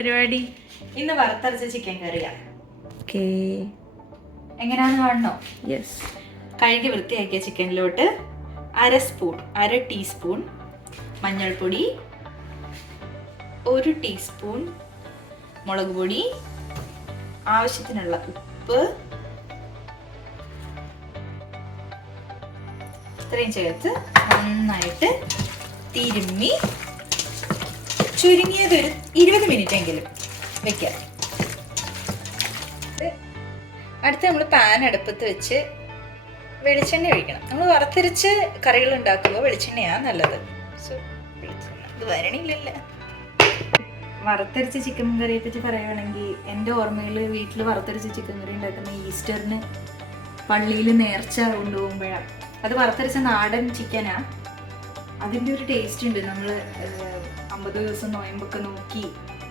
പരിപാടി ഇന്ന് വറുത്തരച്ച ചിക്കൻ കറിയാ. എങ്ങനെയാന്ന് കാണണോ? യെസ്. കഴുകി വൃത്തിയാക്കിയ ചിക്കനിലോട്ട് അര ടീസ്പൂൺ മഞ്ഞൾപ്പൊടി, 1 ടീസ്പൂൺ മുളക് പൊടി, ആവശ്യത്തിനുള്ള ഉപ്പ് ഇത്രയും ചേർത്ത് നന്നായിട്ട് തിരുമ്മി ചുരുങ്ങിയത് ഒരു 20 മിനിറ്റ് എങ്കിലും വെക്കാം. അടുത്ത് നമ്മൾ പാൻ അടുപ്പത്ത് വെച്ച് വെളിച്ചെണ്ണ ഒഴിക്കണം. നമ്മൾ വറുത്തരച്ച് കറികൾ ഉണ്ടാക്കുമ്പോൾ വെളിച്ചെണ്ണയാണ് നല്ലത്. സോ വെളിച്ചെണ്ണ ഇത് വരണില്ലല്ലോ. വറുത്തരച്ച ചിക്കൻ കറിയെ പറ്റി പറയുകയാണെങ്കിൽ എൻ്റെ ഓർമ്മയിൽ വീട്ടിൽ വറുത്തരച്ച ചിക്കൻ കറി ഉണ്ടാക്കുന്ന ഈസ്റ്ററിന് പള്ളിയിൽ നേർച്ച കൊണ്ടുപോകുമ്പോഴാണ്. അത് വറുത്തരച്ച നാടൻ ചിക്കനാണ്. അതിൻ്റെ ഒരു ടേസ്റ്റ് ഉണ്ട്. നമ്മൾ 50 ദിവസം നോയമ്പൊക്കെ നോക്കി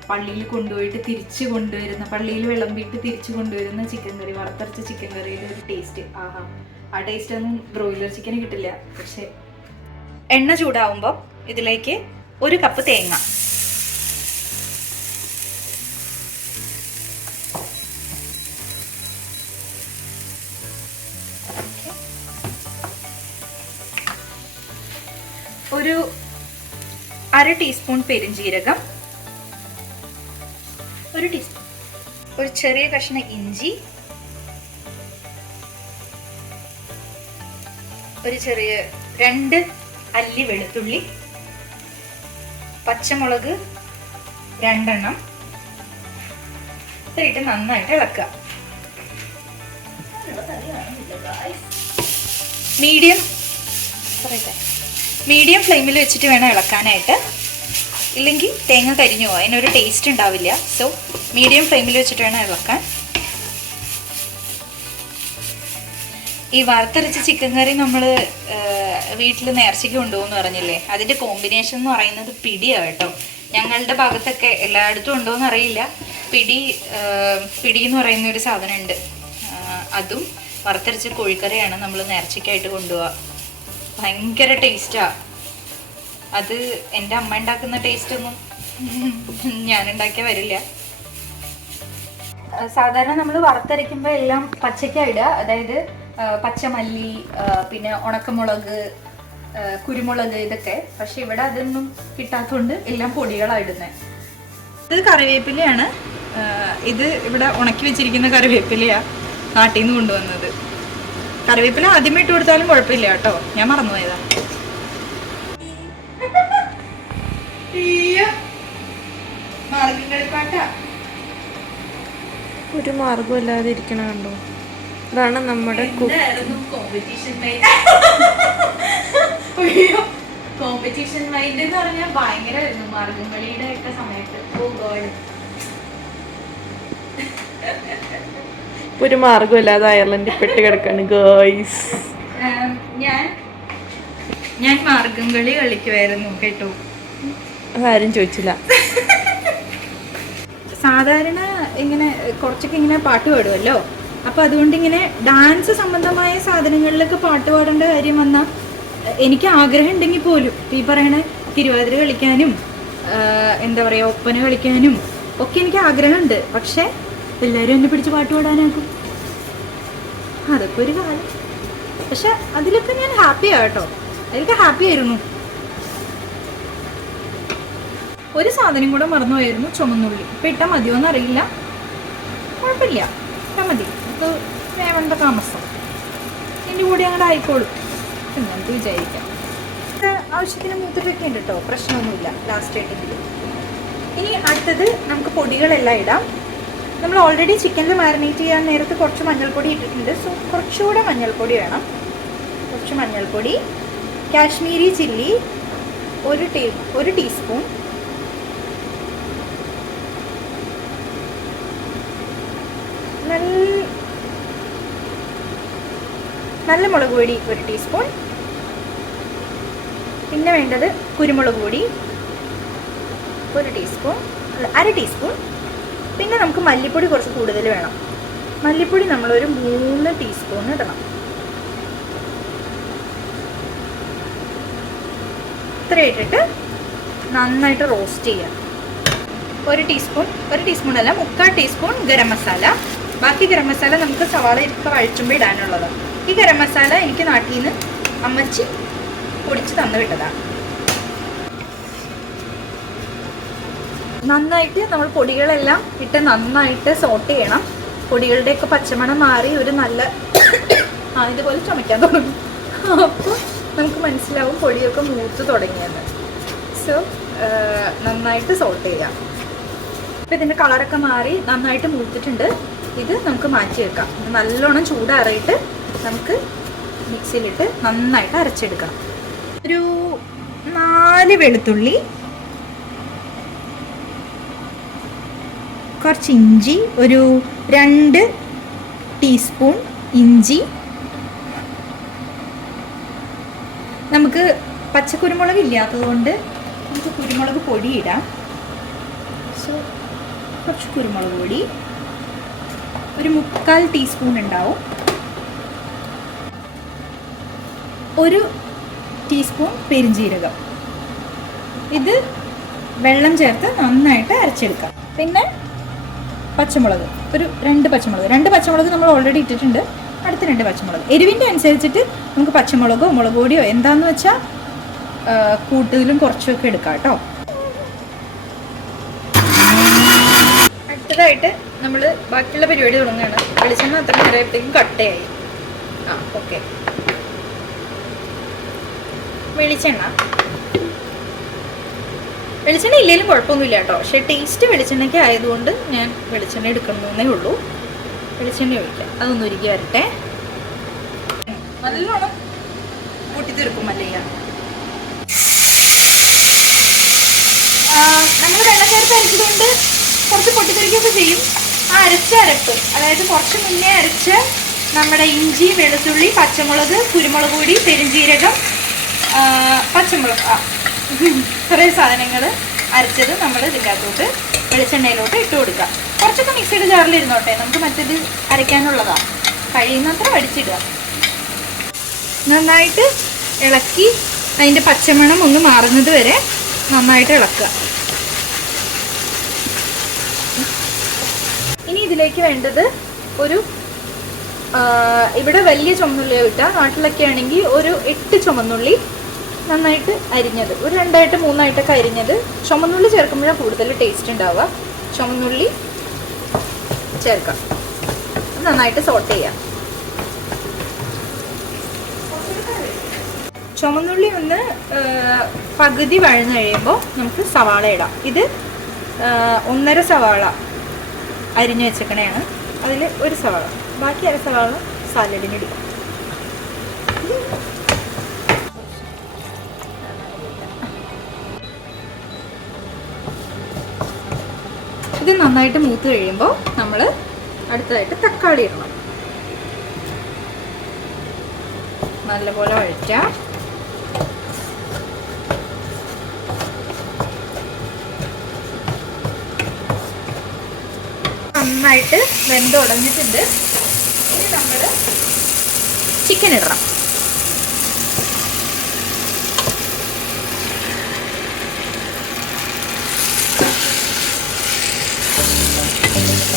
പള്ളിയിൽ കൊണ്ടുപോയിട്ട് തിരിച്ചു കൊണ്ടുവരുന്ന, പള്ളിയിൽ വിളമ്പിയിട്ട് തിരിച്ചു കൊണ്ടുവരുന്ന ചിക്കൻ കറി, വറുത്തരച്ച ചിക്കൻ കറിയുടെ ഒരു ടേസ്റ്റ്, ആഹാ! ആ ടേസ്റ്റ് ഒന്നും ബ്രോയിലർ ചിക്കന് കിട്ടില്ല. പക്ഷെ എണ്ണ ചൂടാവുമ്പോൾ ഇതിലേക്ക് 1 കപ്പ് തേങ്ങ, ഒരു 1/2 ടീസ്പൂൺ പെരുംജീരകം, 1 ടീസ്പൂൺ, ഒരു ചെറിയ കഷ്ണം ഇഞ്ചി, ഒരു ചെറിയ 2 അല്ലി വെളുത്തുള്ളി, പച്ചമുളക് 2 എണ്ണം, ഇത്രയിട്ട് നന്നായിട്ട് ഇളക്കുക. മീഡിയം ഫ്ലെയിമിൽ വെച്ചിട്ട് വേണം ഇളക്കാനായിട്ട്, ഇല്ലെങ്കിൽ തേങ്ങ കരിഞ്ഞു പോകും, അതിനൊരു ടേസ്റ്റ് ഉണ്ടാവില്ല. സോ മീഡിയം ഫ്ലെയിമിൽ വെച്ചിട്ട് വേണം ഇളക്കാൻ. ഈ വറുത്തരച്ച ചിക്കൻ കറി നമ്മൾ വീട്ടിൽ നേർച്ചയ്ക്ക് കൊണ്ടുപോകുമെന്ന് പറഞ്ഞില്ലേ, അതിൻ്റെ കോമ്പിനേഷൻ എന്ന് പറയുന്നത് പിടിയാണ് കേട്ടോ. ഞങ്ങളുടെ ഭാഗത്തൊക്കെ എല്ലായിടത്തും ഉണ്ടോയെന്ന് അറിയില്ല. പിടി എന്ന് പറയുന്ന ഒരു സാധനമുണ്ട്. അതും വറുത്തരച്ച കോഴിക്കറിയാണ് നമ്മൾ നേർച്ചയ്ക്കായിട്ട് കൊണ്ടുപോവുക. ഭയങ്കര ടേസ്റ്റാണ് അത്. എൻ്റെ അമ്മ ഉണ്ടാക്കുന്ന ടേസ്റ്റൊന്നും ഞാൻ ഉണ്ടാക്കിയ വരില്ല. സാധാരണ നമ്മൾ വറുത്തരയ്ക്കുമ്പോൾ എല്ലാം പച്ചയ്ക്കാണ് ഇടുക. അതായത് പച്ചമല്ലി, പിന്നെ ഉണക്കമുളക്, കുരുമുളക്, ഇതൊക്കെ. പക്ഷെ ഇവിടെ അതൊന്നും കിട്ടാത്തതുകൊണ്ട് എല്ലാം പൊടികളാണ് ഇടുന്നത്. ഇത് കറിവേപ്പിലയാണ്. ഇത് ഇവിടെ ഉണക്കി വെച്ചിരിക്കുന്ന കറിവേപ്പിലയാണ്, നാട്ടിൽ നിന്ന് കൊണ്ടുവന്നത്. കറിവേപ്പില ആദ്യമേ ഇട്ട് കൊടുത്താലും കുഴപ്പമില്ല കേട്ടോ, ഞാൻ മറന്നുപോയതാ. ഒരു മാർഗം ഇല്ലാതെ ഇരിക്കണ കണ്ടോ. ഇതാണ് നമ്മുടെ കോമ്പറ്റീഷൻ മൈൻഡ് എന്ന് പറഞ്ഞാൽ ഭയങ്കരമായിരുന്നു മാർഗംകളിയുടെ ഒക്കെ സമയത്ത്. ഒരു മാർഗമില്ലാതെ അയർലൻഡിൽ പെട്ട് കിടക്കാണ് ഗേയ്സ്. ഞാൻ മാർഗംകളി കളിക്കുമായിരുന്നു കേട്ടോ. അതാരും ചോദിച്ചില്ല. സാധാരണ ഇങ്ങനെ കുറച്ചൊക്കെ ഇങ്ങനെ പാട്ട് പാടുമല്ലോ, അപ്പോൾ അതുകൊണ്ട് ഇങ്ങനെ ഡാൻസ് സംബന്ധമായ സാധനങ്ങളിലൊക്കെ പാട്ട് പാടേണ്ട കാര്യം വന്നാൽ എനിക്ക് ആഗ്രഹം ഉണ്ടെങ്കിൽ പോലും ഈ പറയണ തിരുവാതിര കളിക്കാനും എന്താ പറയുക ഒപ്പന കളിക്കാനും ഒക്കെ എനിക്ക് ആഗ്രഹമുണ്ട്. പക്ഷെ എല്ലാവരും എന്നെ പിടിച്ച് പാട്ട് പാടാനാക്കും. അതൊക്കെ ഒരു കാലം. പക്ഷെ അതിലൊക്കെ ഞാൻ ഹാപ്പിയാണ് കേട്ടോ, അതിലൊക്കെ ഹാപ്പി ആയിരുന്നു. ഒരു സാധനം കൂടെ മറന്നുപോയിരുന്നു, ചുമന്നുള്ളി. ഇപ്പം ഇട്ടാൽ മതിയോ എന്നറിയില്ല, കുഴപ്പമില്ല, ഇട്ടാൽ മതി. ഇത് വേണ്ട താമസം എൻ്റെ കൂടെ അങ്ങോട്ട് ആയിക്കോളും എന്നു വിചാരിക്കാം. ആവശ്യത്തിന് മൂത്രമൊക്കെ ഉണ്ട് കേട്ടോ, പ്രശ്നമൊന്നുമില്ല ലാസ്റ്റ് ആയിട്ടെങ്കിൽ. ഇനി അടുത്തത് നമുക്ക് പൊടികളെല്ലാം ഇടാം. നമ്മൾ ഓൾറെഡി ചിക്കനിൽ മാരിനേറ്റ് ചെയ്യാൻ നേരത്ത് കുറച്ച് മഞ്ഞൾപ്പൊടി ഇട്ടിട്ടുണ്ട്. സോ കുറച്ചുകൂടെ മഞ്ഞൾപ്പൊടി വേണം. കുറച്ച് മഞ്ഞൾപ്പൊടി, കാശ്മീരി ചില്ലി 1 ടീസ്പൂൺ, നല്ല മുളക് പൊടി 1 ടീസ്പൂൺ, പിന്നെ വേണ്ടത് കുരുമുളക് പൊടി 1 ടീസ്പൂൺ, അര ടീസ്പൂൺ. പിന്നെ നമുക്ക് മല്ലിപ്പൊടി കുറച്ച് കൂടുതൽ വേണം. മല്ലിപ്പൊടി നമ്മളൊരു 3 ടീസ്പൂൺ ഇടണം. ഇത്ര ഇട്ടിട്ട് നന്നായിട്ട് റോസ്റ്റ് ചെയ്യാം. 1 ടീസ്പൂൺ അല്ല 3/4 ടീസ്പൂൺ ഗരം മസാല. ബാക്കി ഗരം മസാല നമുക്ക് സവാള ഒക്കെ വഴറ്റുമ്പോൾ ഇടാനുള്ളതാണ്. ഈ ഗരം മസാല എനിക്ക് നാട്ടിൽ നിന്ന് അമ്മച്ചി പൊടിച്ച് തന്നു വിട്ടതാണ്. നന്നായിട്ട് നമ്മൾ പൊടികളെല്ലാം ഇട്ട് നന്നായിട്ട് സോട്ട് ചെയ്യണം. പൊടികളുടെയൊക്കെ പച്ചമണം മാറി ഒരു നല്ല ഇതുപോലെ ചുമയ്ക്കാൻ തുടങ്ങും. അപ്പോൾ നമുക്ക് മനസ്സിലാവും പൊടിയൊക്കെ മൂത്ത് തുടങ്ങിയത്. സോ നന്നായിട്ട് സോട്ട് ചെയ്യാം. ഇപ്പം ഇതിൻ്റെ കളറൊക്കെ മാറി നന്നായിട്ട് മൂത്തിട്ടുണ്ട്. ഇത് നമുക്ക് മാറ്റി വെക്കാം. നല്ലോണം ചൂടാറിയിട്ട് നമുക്ക് മിക്സിയിലിട്ട് നന്നായിട്ട് അരച്ചെടുക്കണം. ഒരു 4 വെളുത്തുള്ളി, കുറച്ച് ഇഞ്ചി, ഒരു 2 ടീസ്പൂൺ ഇഞ്ചി. നമുക്ക് പച്ചക്കുരുമുളക് ഇല്ലാത്തത് കൊണ്ട് നമുക്ക് കുരുമുളക് പൊടി ഇടാം. സോ കുറച്ച് കുരുമുളക് പൊടി ഒരു 3/4 ടീസ്പൂൺ ഉണ്ടാവും. 1 ടീസ്പൂൺ പെരുംജീരകം. ഇത് വെള്ളം ചേർത്ത് നന്നായിട്ട് അരച്ചെടുക്കാം. പിന്നെ പച്ചമുളക്, ഒരു 2 പച്ചമുളക് നമ്മൾ ഓൾറെഡി ഇട്ടിട്ടുണ്ട്. അടുത്ത 2 പച്ചമുളക്. എരിവിൻ്റെ അനുസരിച്ചിട്ട് നമുക്ക് പച്ചമുളകോ മുളക് പൊടിയോ എന്താന്ന് വെച്ചാൽ കൂടുതലും കുറച്ചൊക്കെ എടുക്കാം കേട്ടോ. അടുത്തതായിട്ട് നമ്മൾ ബാക്കിയുള്ള പരിപാടി തുടങ്ങുകയാണ്. വെളിച്ചെണ്ണ അത്ര നേരത്തേക്കും കട്ടയായി. ഓക്കെ. വെളിച്ചെണ്ണ ഇല്ലെങ്കിലും കുഴപ്പമൊന്നുമില്ല കേട്ടോ. പക്ഷേ ടേസ്റ്റ് വെളിച്ചെണ്ണയ്ക്ക് ആയതുകൊണ്ട് ഞാൻ വെളിച്ചെണ്ണ എടുക്കണമെന്നേ ഉള്ളൂ. വെളിച്ചെണ്ണ ഒഴിക്കാം. അതൊന്ന് ഉരുക്കി വരട്ടെ. നല്ലോണം പൊട്ടിത്തെടുക്കും മല്ലിക. നമ്മൾ വെള്ളം ചേർത്ത് അരച്ചതുകൊണ്ട് കുറച്ച് പൊട്ടിത്തെറിക്കുകയൊക്കെ ചെയ്യും. ആ അരച്ച അരപ്പ്, അതായത് കുറച്ച് മുന്നേ അരച്ച നമ്മുടെ ഇഞ്ചി, വെളുത്തുള്ളി, പച്ചമുളക്, കുരുമുളക് പൊടി, പെരുംജീരകം, പച്ചമുളക്, കുറേ സാധനങ്ങൾ അരച്ചത് നമ്മൾ ഇതിൻ്റെ അകത്തോട്ട് വെളിച്ചെണ്ണയിലോട്ട് ഇട്ട് കൊടുക്കുക. കുറച്ചൊക്കെ മിക്സിയുടെ ജാറിലിരുന്നോട്ടെ, നമുക്ക് മറ്റേത് അരയ്ക്കാനുള്ളതാണ്. കഴിയുന്നത്ര വടിച്ചിടുക. നന്നായിട്ട് ഇളക്കി അതിൻ്റെ പച്ചമണം ഒന്ന് മാറുന്നത് വരെ നന്നായിട്ട് ഇളക്കുക. ഇനി ഇതിലേക്ക് വേണ്ടത് ഒരു ഇവിടെ വലിയ ചുമന്നുള്ളിയാണ് കിട്ടുക. നാട്ടിലൊക്കെ ആണെങ്കിൽ ഒരു 8 ചുമന്നുള്ളി നന്നായിട്ട് അരിഞ്ഞത്, ഒരു 2 3 അരിഞ്ഞത്. ചുമന്നുള്ളി ചേർക്കുമ്പോഴാണ് കൂടുതൽ ടേസ്റ്റ് ഉണ്ടാവുക. ചുമന്നുള്ളി ചേർക്കാം. നന്നായിട്ട് സോട്ട് ചെയ്യാം. ചുമന്നുള്ളി ഒന്ന് പകുതി വഴന്ന് കഴിയുമ്പോൾ നമുക്ക് സവാള ഇടാം. ഇത് 1.5 സവാള അരിഞ്ഞു വെച്ചേക്കണയാണ്. അതിൽ 1 സവാള, ബാക്കി 1/2 സവാള സാലഡിന് ഇടുക. ഇത് നന്നായിട്ട് മൂത്ത് കഴിയുമ്പോൾ നമ്മൾ അടുത്തതായിട്ട് തക്കാളി ഇടണം. നല്ലപോലെ വഴറ്റുക. നന്നായിട്ട് വെന്തുടഞ്ഞിട്ടുണ്ട്. ഇനി നമ്മൾ ചിക്കൻ ഇടണം.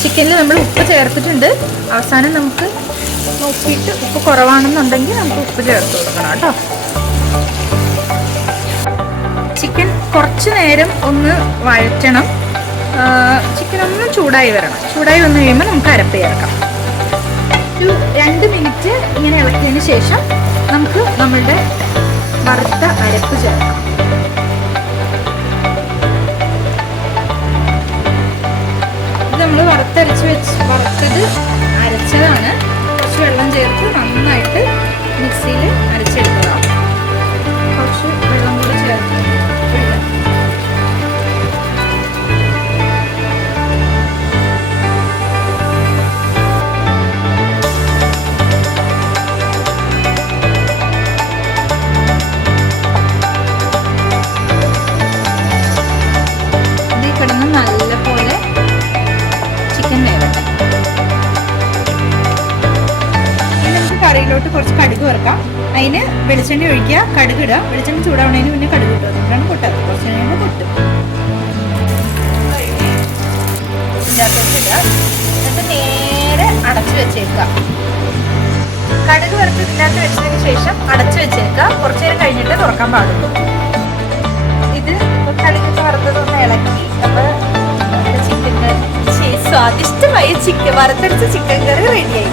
ചിക്കനിൽ നമ്മൾ ഉപ്പ് ചേർത്തിട്ടുണ്ട്. അവസാനം നമുക്ക് നോക്കിയിട്ട് ഉപ്പ് കുറവാണെന്നുണ്ടെങ്കിൽ നമുക്ക് ഉപ്പ് ചേർത്ത് കൊടുക്കണം കേട്ടോ. ചിക്കൻ കുറച്ച് നേരം ഒന്ന് വഴറ്റണം. ചിക്കൻ ഒന്ന് ചൂടായി വരണം. ചൂടായി വന്നു കഴിയുമ്പോൾ നമുക്ക് അരപ്പ് ചേർക്കാം. ഒരു 2 മിനിറ്റ് ഇങ്ങനെ ഇളക്കിയതിന് ശേഷം നമുക്ക് നമ്മളുടെ വറുത്ത അരപ്പ് ചേർക്കാം. ഇത് നമ്മൾ വറുത്തത് അരച്ചതാണ്. കുറച്ച് വെള്ളം ചേർത്ത് നന്നായിട്ട് മിക്സിയിൽ അരച്ചെടുത്തതാണ്. കുറച്ച് വെള്ളം കൂടി ചേർത്ത് കിടന്ന് നല്ലപോലെ ചിക്കൻ വേവട്ടെ. ഇനി നമുക്ക് കറിയിലോട്ട് കുറച്ച് കടുക് വറുക്കാം. അതിന് വെളിച്ചെണ്ണ ഒഴിക്കുക, കടുക് ഇടുക. വെളിച്ചെണ്ണ ചൂടാവുന്നതിന് മുന്നേ കടുക് ഇട്ടുക. അതുകൊണ്ടാണ് പൊട്ടാത്തത്. കുറച്ച് കഴിയുമ്പോൾ പൊട്ടും. ഇടുക. എന്നിട്ട് നേരെ അടച്ചു വെച്ചേക്കുക. കടുക് വറുത്ത് ഇതിനകത്ത് വെച്ചതിന് ശേഷം അടച്ചു വെച്ചേക്കുക. കുറച്ചു നേരം കഴിഞ്ഞിട്ട് തുറക്കാൻ പാടുള്ളൂ. ഇത് ഇപ്പൊ കടുകൊക്കെ വറുത്തതൊന്ന് ഇളക്കി അപ്പൊ ചിക്കൻ കറി, സ്വാദിഷ്ടമായ വറുത്തരച്ച ചിക്കൻ കറി റെഡിയായി.